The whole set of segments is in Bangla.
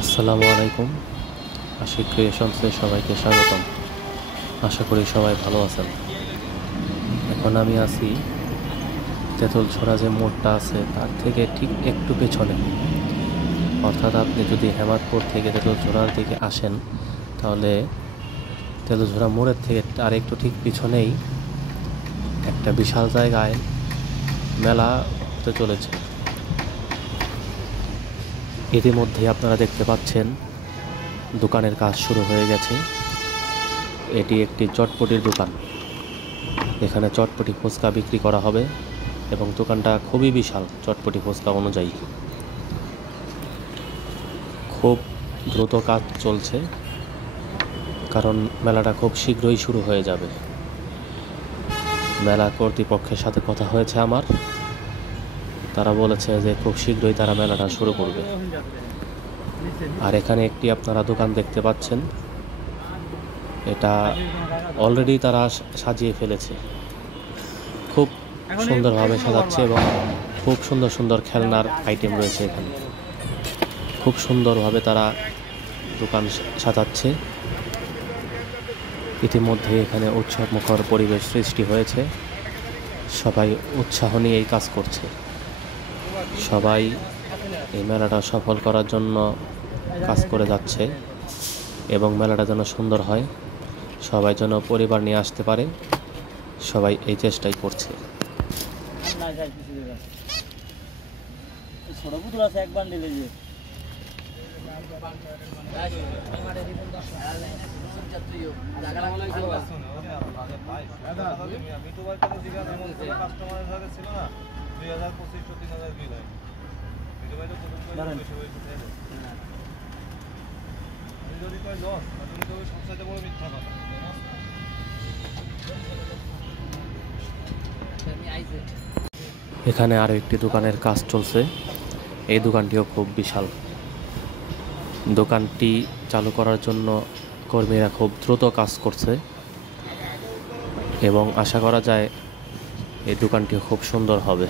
আসসালামু আলাইকুম। আশিক ক্রিয়েশনসে সবাইকে স্বাগতম। আশা করি সবাই ভালো আছেন। এখন আমি আছি তেঁতুলছড়া যে মোড়টা আছে তার থেকে ঠিক একটু পেছনে, অর্থাৎ আপনি যদি হেমাদপুর থেকে তেঁতুলছড়ার দিকে আসেন তাহলে তেঁতুলছড়া মোড়ের থেকে আর একটু ঠিক পিছনেই একটা বিশাল জায়গায় মেলা হতে চলেছে। ইতিমধ্যে আপনারা দেখতে পাচ্ছেন দোকানের কাজ শুরু হয়ে গেছে। এটি একটি চটপটির দোকান। এখানে চটপটি ফুচকা বিক্রি করা হবে এবং দোকানটা খুবই বিশাল চটপটি ফুচকা অনুযায়ী। খুব দ্রুত কাজ চলছে, কারণ মেলাটা খুব শীঘ্রই শুরু হয়ে যাবে। মেলা কর্তৃপক্ষের সাথে কথা হয়েছে আমার, তারা বলেছে যে খুব শীঘ্রই তারা মেলাটা শুরু করবে। আর এখানে একটি আপনারা দোকান দেখতে পাচ্ছেন, এটা অলরেডি তারা সাজিয়ে ফেলেছে। খুব সুন্দরভাবে সাজাচ্ছে এবং খুব সুন্দর সুন্দর খেলনার আইটেম রয়েছে এখানে। খুব সুন্দরভাবে তারা দোকান সাজাচ্ছে। ইতিমধ্যে এখানে উৎসবমুখর পরিবেশ সৃষ্টি হয়েছে। সবাই উৎসাহ নিয়ে এই কাজ করছে। সবাই এই মেলাটা সফল করার জন্য কাজ করে যাচ্ছে এবং মেলাটা যেন সুন্দর হয়, সবাই যেন পরিবার নিয়ে আসতে পারে, সবাই এই চেষ্টাই করছে। এখানে আরো একটি দোকানের কাজ চলছে। এই দোকানটিও খুব বিশাল। দোকানটি চালু করার জন্য কর্মীরা খুব দ্রুত কাজ করছে এবং আশা করা যায় এই দোকানটিও খুব সুন্দর হবে।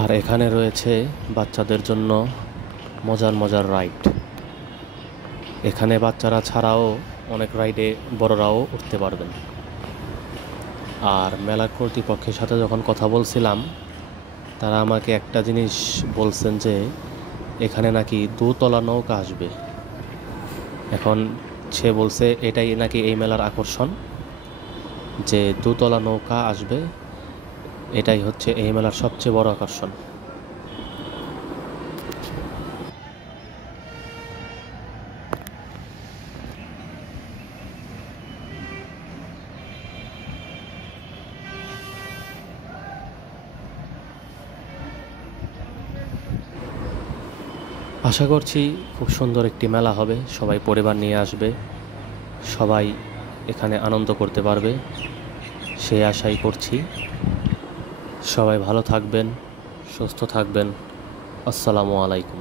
আর এখানে রয়েছে বাচ্চাদের জন্য মজার মজার রাইড। এখানে বাচ্চারা ছাড়াও অনেক রাইডে বড়রাও উঠতে পারবেন। আর মেলা কর্তৃপক্ষের সাথে যখন কথা বলছিলাম, তারা আমাকে একটা জিনিস বলছেন যে এখানে নাকি দোতলা নৌকা আসবে। এখন সে বলছে এটাই নাকি এই মেলার আকর্ষণ, যে দোতলা নৌকা আসবে। এটাই হচ্ছে এই মেলার সবচেয়ে বড় আকর্ষণ। আশা করছি খুব সুন্দর একটি মেলা হবে। সবাই পরিবার নিয়ে আসবে, সবাই এখানে আনন্দ করতে পারবে, সেই আশাই করছি। সবাই ভালো থাকবেন, সুস্থ থাকবেন। আসসালামু আলাইকুম।